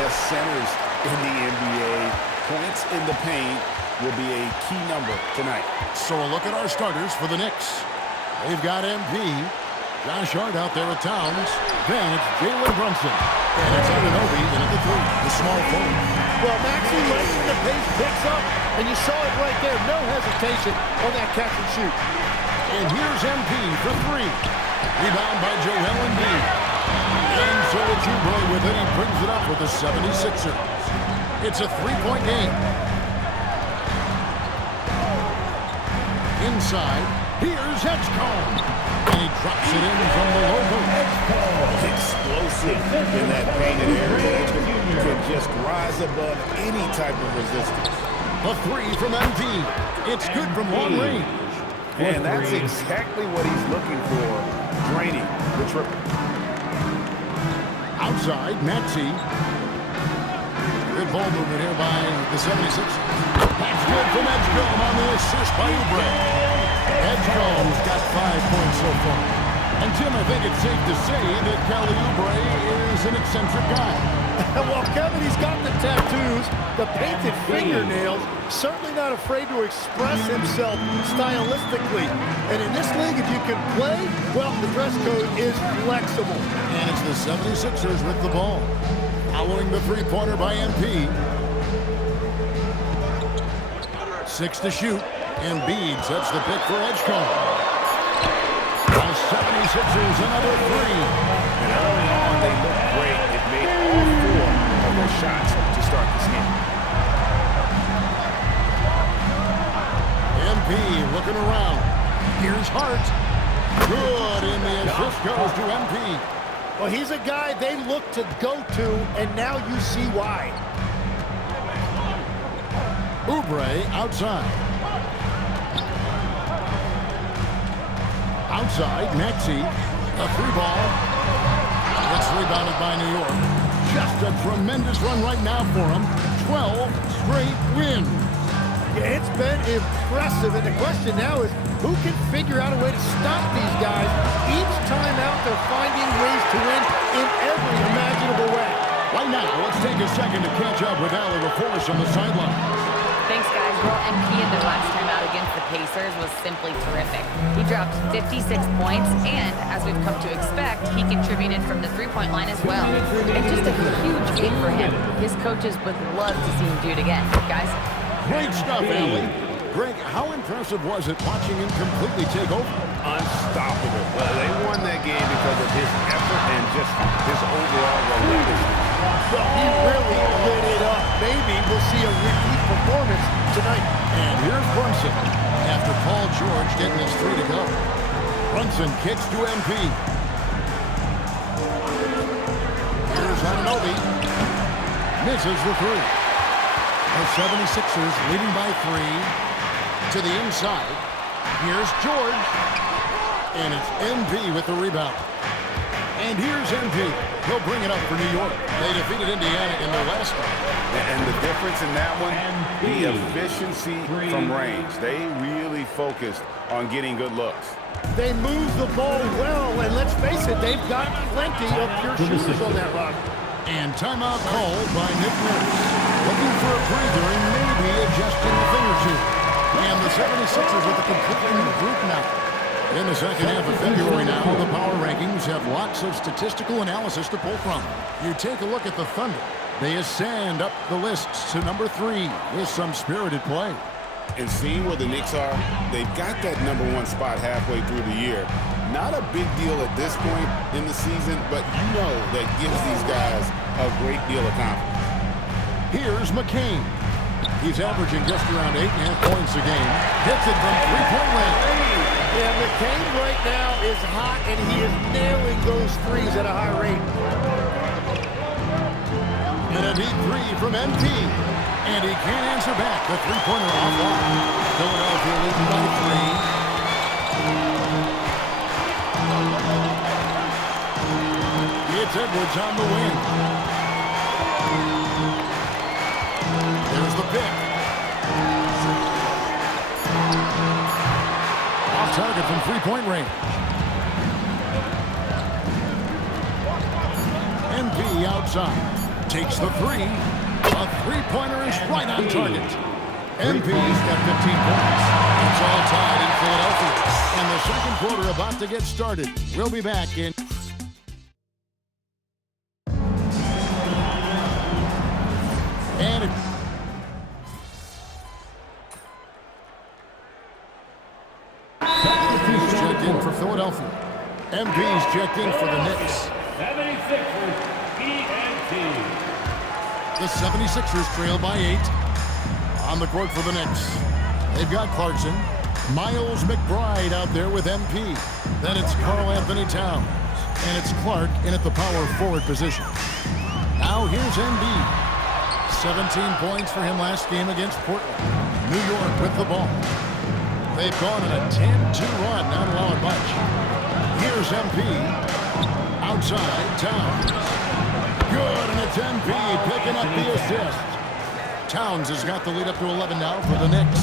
best centers in the NBA. Points in the paint will be a key number tonight. So a look at our starters for the Knicks. They've got MP, Josh Hart out there at Towns. Then it's Jalen Brunson. And it's Anunoby in at the 3, the small forward. Well, Maxey lets the pace picks up, and you saw it right there. No hesitation on that catch and shoot. And here's MP for 3. Rebound by Joel Embiid. And so it's Oubre with it. He brings it up with the 76ers. It's a 3-point game. Inside, here's Edgecombe. And he drops it in from the low post. Explosive in that painted area. Edgecombe can just rise above any type of resistance. A 3 from MP. It's good from long range. And that's exactly what he's looking for, draining the triple. Outside, Maxey. Good ball movement here by the 76ers. That's good from Edgecombe on the assist by Oubre. Edgecombe's got 5 points so far. And Tim, I think it's safe to say that Kelly Oubre is an eccentric guy. Well, Kevin, he's got the tattoos, the painted fingernails, certainly not afraid to express himself stylistically. And in this league, if you can play, well, the dress code is flexible. And it's the 76ers with the ball. Following the three-pointer by MP. 6 to shoot. Embiid sets the pick for Edgecombe. The 76ers another 3. And early on, they looked great. It made all 4 of their shots to start this game. MP looking around. Here's Hart. Good, and the assist goes to MP. Well, he's a guy they look to go to, and now you see why. Oubre outside. Outside, Maxey. A 3 ball. It's rebounded by New York. Just a tremendous run right now for him. 12 straight wins. Yeah, it's been impressive, and the question now is, who can figure out a way to stop these guys? Each time out, they're finding ways to win in every imaginable way. Right now, let's take a second to catch up with Allie LaForce on the sideline. Thanks, guys. Well, MP in their last time out against the Pacers was simply terrific. He dropped 56 points, and as we've come to expect, he contributed from the three-point line as well. And just a huge game for him. His coaches would love to see him do it again. Guys? Great stuff, Allie. Greg, how impressive was it watching him completely take over? Unstoppable. They won that game because of his effort and just his overall relentlessness. Well, he really lit it up. Maybe we'll see a repeat performance tonight. And here's Brunson after Paul George getting his 3 to go. Brunson kicks to MP. Here's Anunoby. Misses the 3. The 76ers leading by 3. To the inside. Here's George. And it's MP with the rebound. And here's MP. He'll bring it up for New York. They defeated Indiana in their last game. And the difference in that one, the efficiency from range. They really focused on getting good looks. They move the ball well, and let's face it, they've got plenty of pure shooters on that roster. And timeout called by Nick Nurse. Looking for a breather and maybe adjusting a thing or two. And the 76ers with a completely new group now. In the second half of February now, the power rankings have lots of statistical analysis to pull from. You take a look at the Thunder. They ascend up the lists to number 3 with some spirited play. And seeing where the Knicks are, they've got that number 1 spot halfway through the year. Not a big deal at this point in the season, but you know that gives these guys a great deal of confidence. Here's McCain. He's averaging just around 8.5 points a game. Hits it from three-point range. Yeah, McCain right now is hot, and he is nailing those threes at a high rate. And a deep 3 from MP. And he can't answer back. The three-pointer offline. Philadelphia leading by 3. It's Edwards on the wing. There's the pick. Off target from three-point range. MP outside. Takes the three. A three-pointer is right on target. MP's got 15 points. It's all tied in Philadelphia. And the second quarter about to get started. We'll be back in... And it... MP's checked in for Philadelphia. MP's checked in for the Knicks. 76ers, ENT. The 76ers trail by 8. On the court for the Knicks. They've got Clarkson. Miles McBride out there with MP. Then it's Karl Anthony Towns. And it's Clark in at the power forward position. Now here's Embiid. 17 points for him last game against Portland. New York with the ball. They've gone on a 10-2 run, not allowing much. Here's MP. Outside, Towns. Good, and it's MP picking up the assist. Towns has got the lead up to 11 now for the Knicks.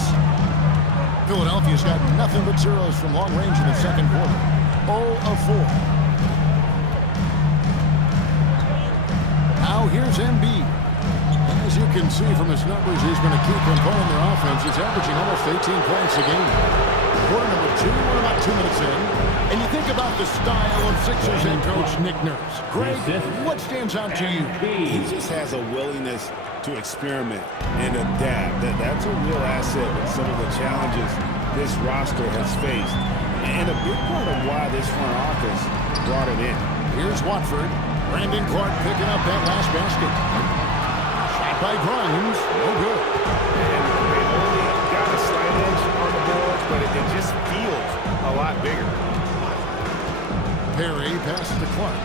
Philadelphia's got nothing but zeros from long range in the second quarter. 0 of 4. Now here's Embiid. As you can see from his numbers, he's been a key component in their offense. He's averaging almost 18 points a game. Quarter number 2, we're about 2 minutes in. And you think about the style of Sixers head coach Nick Nurse. Greg, what stands out to you? He just has a willingness to experiment and adapt. That's a real asset with some of the challenges this roster has faced. And a big part of why this front office brought it in. Here's Watford. Brandon Clark picking up that last basket. Shot by Grimes. No good. And they only got a slight edge on the boards, but it just feels a lot bigger. Perry passes to Clark.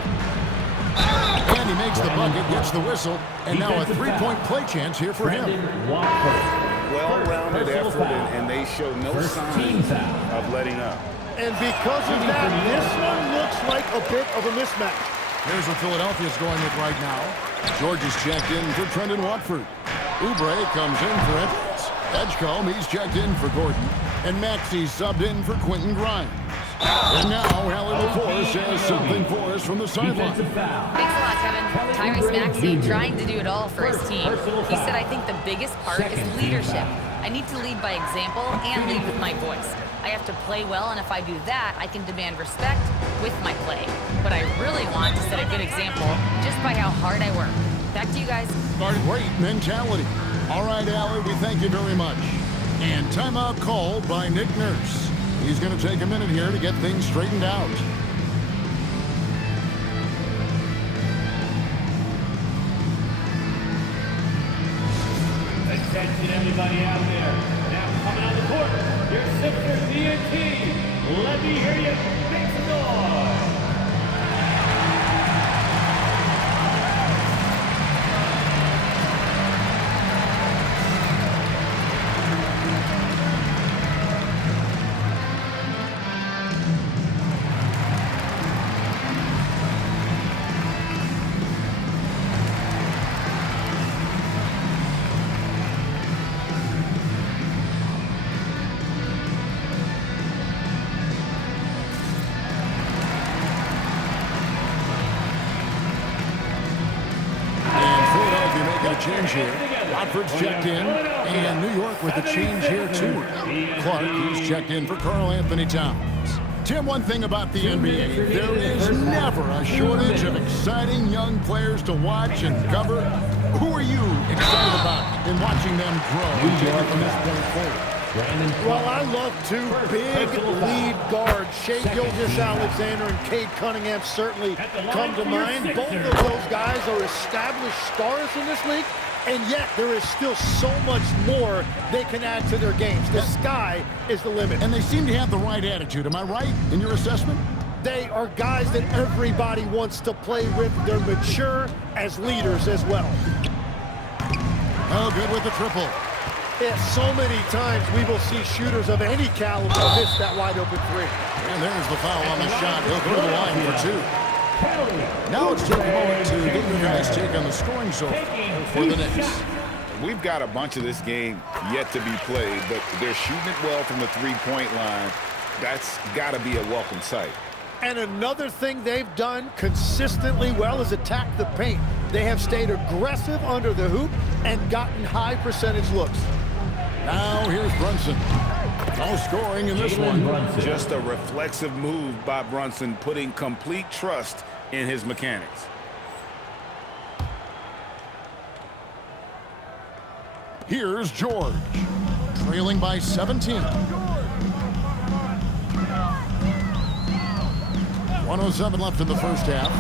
And he makes the bucket, gets the whistle, and now a three-point play chance here for him. Well-rounded effort, and they show no signs of letting up. And because of that, this one looks like a bit of a mismatch. Here's what Philadelphia's going with right now. George is checked in for Trendon Watford. Oubre comes in for Edwards. Edgecombe, he's checked in for Gordon. And Maxey subbed in for Quentin Grimes. And now, Hallie LaForce has something for us from the sideline. Thanks a lot, Kevin. Tyrese Maxey trying to do it all for his team. He said, I think the biggest part is leadership. I need to lead by example and lead with my voice. I have to play well, and if I do that, I can demand respect with my play. But I really want to set a good example just by how hard I work. Back to you guys. Great mentality. All right, Allie, we thank you very much. And timeout called by Nick Nurse. He's going to take a minute here to get things straightened out. Attention everybody out there. Now coming on the court, your Sixers ENT. Let me hear you make some noise. Change here. Watford's checked in, and New York with the change here too. Clark, he's checked in for Karl Anthony Towns. Tim, one thing about the NBA, there is never a shortage of exciting young players to watch and cover. Who are you excited about in watching them grow and take it from this point forward? Well, I love two big lead guards. Shai Gilgeous-Alexander and Cade Cunningham certainly come to mind. Both of those guys are established stars in this league, and yet there is still so much more they can add to their games. The sky is the limit. And they seem to have the right attitude. Am I right in your assessment? They are guys that everybody wants to play with. They're mature as leaders as well. Oh, good with the triple. Yeah, so many times we will see shooters of any caliber miss that wide open three. And there's the foul on the shot. He'll go to the line for two. Now let's take a moment to get your guys' take on the scoring zone for the Knicks. We've got a bunch of this game yet to be played, but they're shooting it well from the three-point line. That's got to be a welcome sight. And another thing they've done consistently well is attack the paint. They have stayed aggressive under the hoop and gotten high percentage looks. Now here's Brunson. No scoring in this one. Just a reflexive move by Brunson, putting complete trust in his mechanics. Here's George, trailing by 17. 1:07 left in the first half.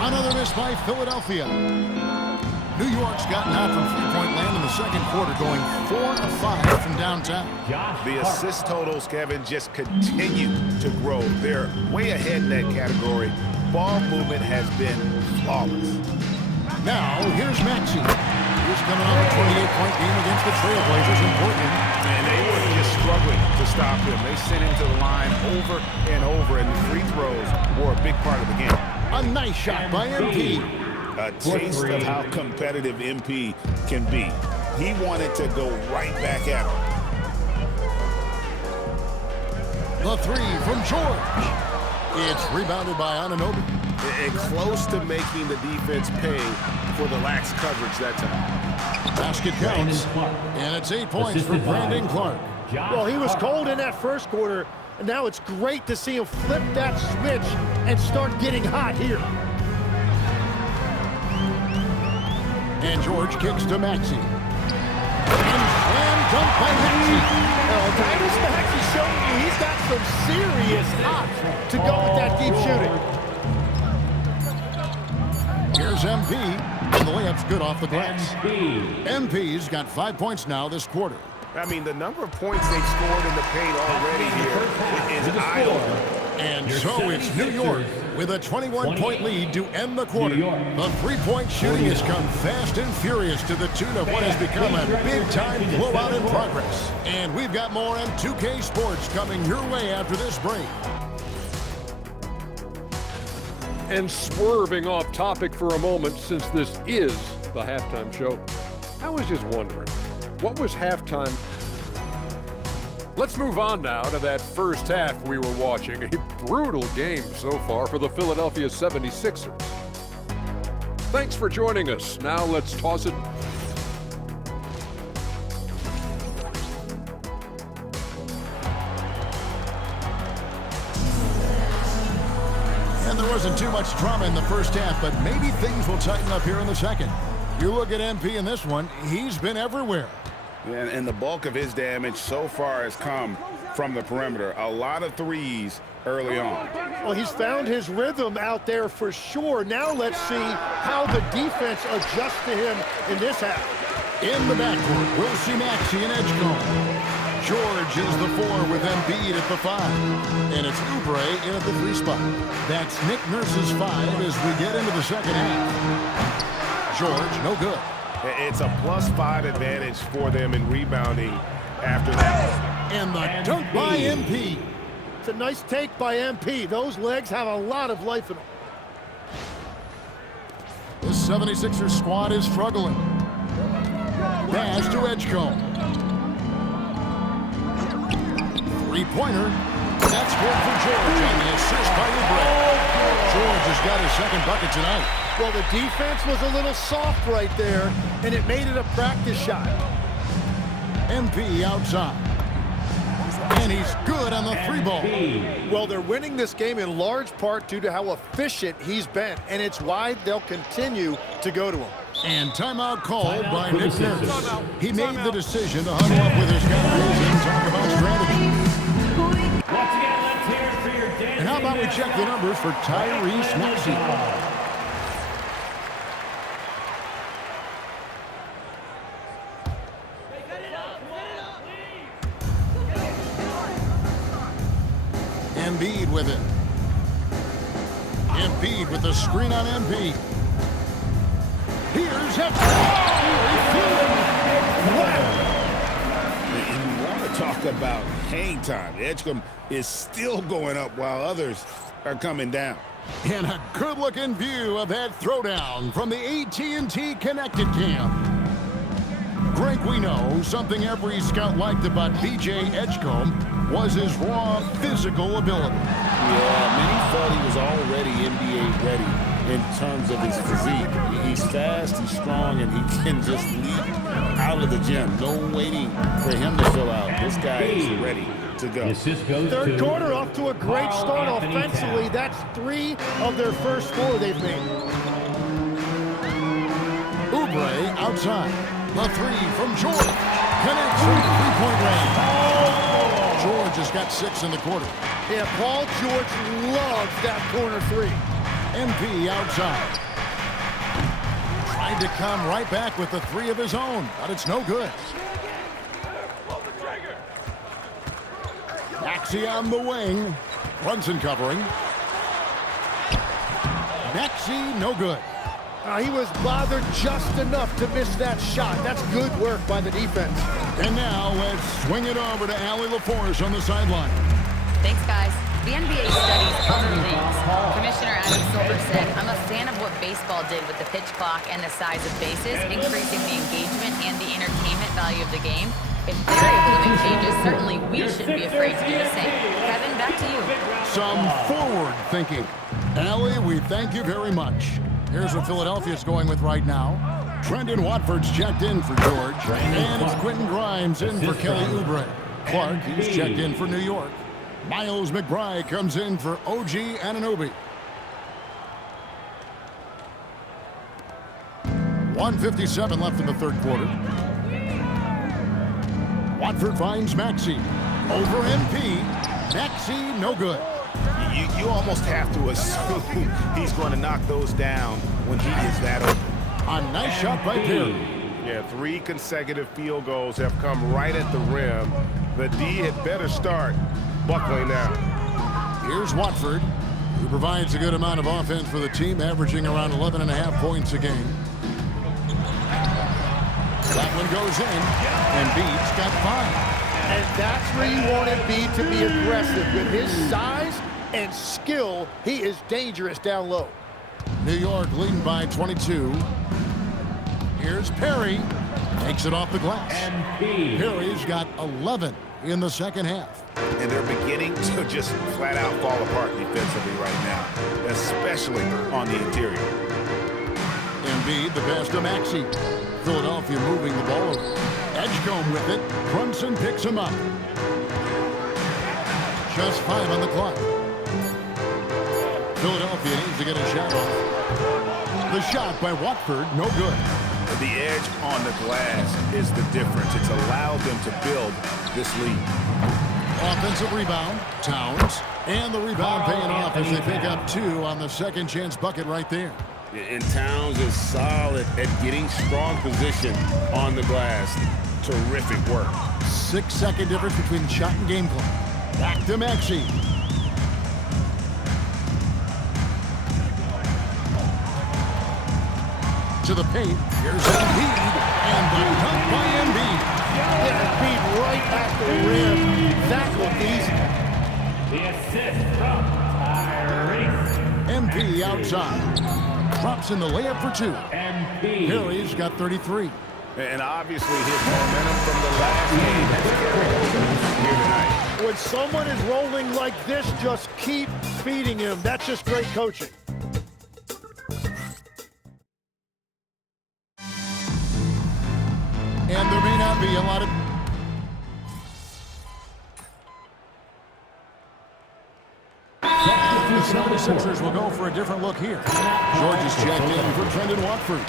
Another miss by Philadelphia. New York's gotten out from three-point land in the second quarter, going 4 of 5 from downtown. The assist totals, Kevin, just continue to grow. They're way ahead in that category. Ball movement has been flawless. Now, here's Maxey. He's coming on a 28-point game against the Trailblazers in Portland. And they were just struggling to stop him. They sent him to the line over and over, and the free throws were a big part of the game. A nice shot by MP. A taste of how competitive MP can be. He wanted to go right back at him. The three from George. It's rebounded by Anunoby. And close to making the defense pay for the lax coverage that time. Basket counts, and it's 8 points for Brandon Clark. Well, he was cold in that first quarter, and now it's great to see him flip that switch and start getting hot here. And George kicks to Maxey. And slam dunk by Maxey. Oh, Tyrese Maxey showing you he's got some serious hops to go with that deep shooting. Here's MP, and the layup's good off the glass. MP's got 5 points now this quarter. I mean, the number of points they've scored in the paint already here is eye-opening. And so it's New York with a 21-point lead to end the quarter. The three-point shooting has come fast and furious to the tune of what has become a big-time blowout in progress. And we've got more M2K Sports coming your way after this break. And swerving off topic for a moment, since this is the halftime show, I was just wondering, what was halftime? Let's move on now to that first half we were watching. A brutal game so far for the Philadelphia 76ers. Thanks for joining us. Now let's toss it. And there wasn't too much drama in the first half, but maybe things will tighten up here in the second. You look at MP in this one, he's been everywhere. And the bulk of his damage so far has come from the perimeter. A lot of threes early on. Well, he's found his rhythm out there for sure. Now let's see how the defense adjusts to him in this half. In the backcourt, we'll see Maxey and Edgecombe. George is the 4 with Embiid at the 5. And it's Oubre in at the 3 spot. That's Nick Nurse's 5 as we get into the second half. George, no good. It's a +5 advantage for them in rebounding after that. And the dunk by MP. It's a nice take by MP. Those legs have a lot of life in them. The 76ers squad is struggling. Pass to Edgecombe. Three-pointer. That's good for George on the assist by Oubre. George has got his second bucket tonight. Well, the defense was a little soft right there, and it made it a practice shot. MP outside. And he's good on the 3 ball. Well, they're winning this game in large part due to how efficient he's been, and it's why they'll continue to go to him. And timeout called by Nick Nurse. He made the decision to huddle up with his guys and talk about strategy. Once again, let's hear it for your dancing. And how about we check the numbers for Tyrese Maxey? Embiid with it. Embiid with the screen on MP. Here's And you want to talk about hang time. Edgecombe is still going up while others are coming down. And a good-looking view of that throwdown from the AT&T Connected Cam. Greg, we know something every scout liked about B.J. Edgecombe was his raw physical ability. Yeah, many thought he was already NBA ready. in terms of his physique. He's fast, he's strong, and he can just leap out of the gym. No waiting for him to fill out. This guy is ready to go. Third quarter off to a great start offensively. That's 3 of their first 4 they've made. Oubre outside. The 3 from George. Connects from 3-point range. George has got 6 in the quarter. Yeah, Paul George loves that corner 3. MP outside. Trying to come right back with the 3 of his own, but it's no good. Maxey on the wing. Brunson covering. Maxey, no good. He was bothered just enough to miss that shot. That's good work by the defense. And now let's swing it over to Allie LaForce on the sideline. Thanks, guys. The NBA studies other leagues. Commissioner Adam Silver said, I'm a fan of what baseball did with the pitch clock and the size of bases, increasing the engagement and the entertainment value of the game. If they're implementing changes, certainly we shouldn't be afraid to do the same. Kevin, back to you. Some forward thinking. Allie, we thank you very much. Here's what Philadelphia's going with right now. Trendon Watford's checked in for George. And it's Quentin Grimes in for Kelly Oubre. Clark, he's checked in for New York. Miles McBride comes in for OG Anunoby. 1:57 left in the third quarter. Watford finds Maxey. Over MP. Maxey, no good. You almost have to assume he's going to knock those down when he is that open. A nice shot by Perry. Yeah, 3 consecutive field goals have come right at the rim. The D had better start buckling now. Here's Watford, who provides a good amount of offense for the team, averaging around 11.5 points a game. That one goes in, and Embiid's got 5. And that's where you want Embiid to be aggressive. With his size and skill, he is dangerous down low. New York leading by 22. Here's Perry. Takes it off the glass. Perry's got 11 in the second half. And they're beginning to just flat out fall apart defensively right now, especially on the interior. Embiid, the pass to Maxey. Philadelphia moving the ball over. Edgecombe with it. Brunson picks him up. Just 5 on the clock. Philadelphia needs to get a shot off. The shot by Watford, no good. The edge on the glass is the difference. It's allowed them to build this lead. Offensive rebound, Towns. And the rebound paying off as they pick up 2 on the second chance bucket right there. And Towns is solid at getting strong position on the glass. Terrific work. 6-second difference between shot and game clock. Back to Maxey. To the paint. Here's Embiid. And the dunk by Embiid. Yeah, Embiid right at the rim. That looked easy. The assist from Tyrese. MP outside. Drops in the layup for 2. MP. Perry's got 33. And obviously his momentum from the last game has carried here tonight. When someone is rolling like this, just keep feeding him. That's just great coaching. And there may not be a lot of... The 76ers will go for a different look here. George is checked in for Trendon Watford.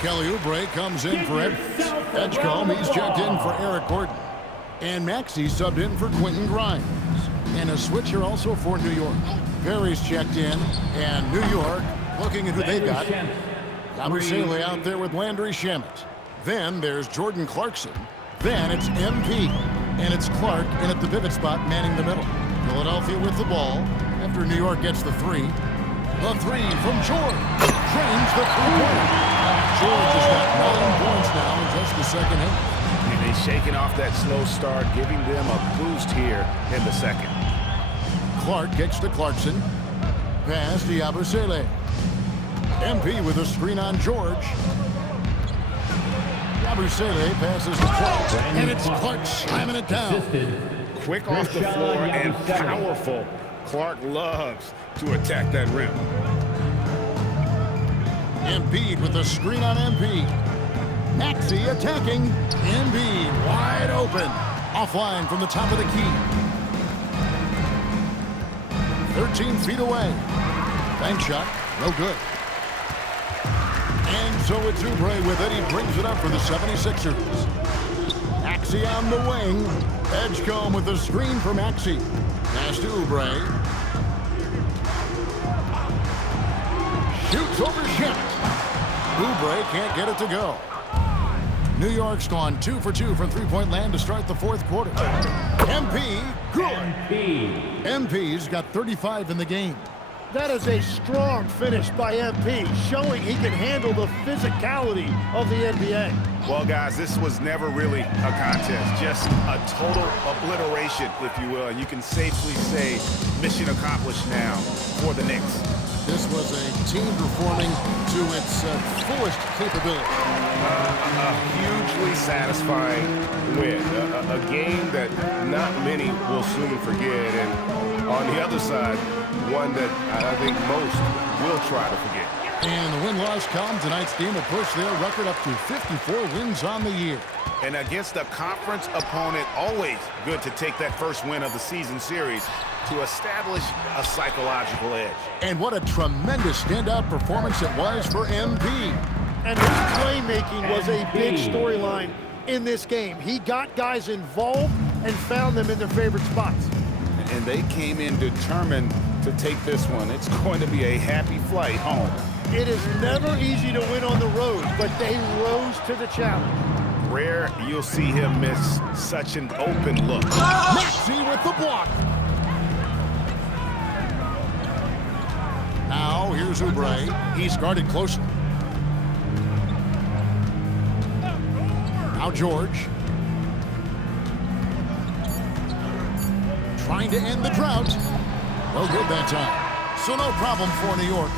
Kelly Oubre comes in for Edgecombe. He's checked in for Eric Gordon. And Maxey subbed in for Quentin Grimes. And a switcher also for New York. Perry's checked in. And New York looking at who they've got. Abusele out there with Landry Shamet. Then there's Jordan Clarkson. Then it's MP. And it's Clark in at the pivot spot manning the middle. Philadelphia with the ball after New York gets the 3. The 3 from George. Drains the 3-pointer. George has got 9 points now in just the second half. And they're shaking off that slow start, giving them a boost here in the second. Clark kicks to Clarkson. Pass to Abusele. MP with a screen on George. Abusele passes to Clark. And it's Clark slamming it down. Quick off the floor and powerful. Clark loves to attack that rim. Embiid with the screen on Embiid. Maxey attacking. Embiid wide open. Offline from the top of the key. 13 feet away. Bank shot. No good. And so it's Oubre with it. He brings it up for the 76ers. Maxey on the wing. Edgecombe with the screen for Maxey. Pass to Oubre. Shoots over Shannon. Oubre can't get it to go. New York's gone 2 for 2 from three-point land to start the fourth quarter. MP, good. MP's got 35 in the game. That is a strong finish by MP, showing he can handle the physicality of the NBA. Well, guys, this was never really a contest, just a total obliteration, if you will. And you can safely say mission accomplished now for the Knicks. This was a team performing to its fullest capability. A hugely satisfying win. A game that not many will soon forget. And on the other side, one that I think most will try to forget. And the win-loss column tonight's game will push their record up to 54 wins on the year. And against a conference opponent, always good to take that first win of the season series to establish a psychological edge. And what a tremendous standout performance it was for MP. And his playmaking was a big storyline in this game. He got guys involved and found them in their favorite spots. And they came in determined to take this one. It's going to be a happy flight home. It is never easy to win on the road, but they rose to the challenge. Rare you'll see him miss such an open look. Maxey with the block. Now here's Oubre. He's guarded closely. Now George. Trying to end the drought. No good that time. So no problem for New York.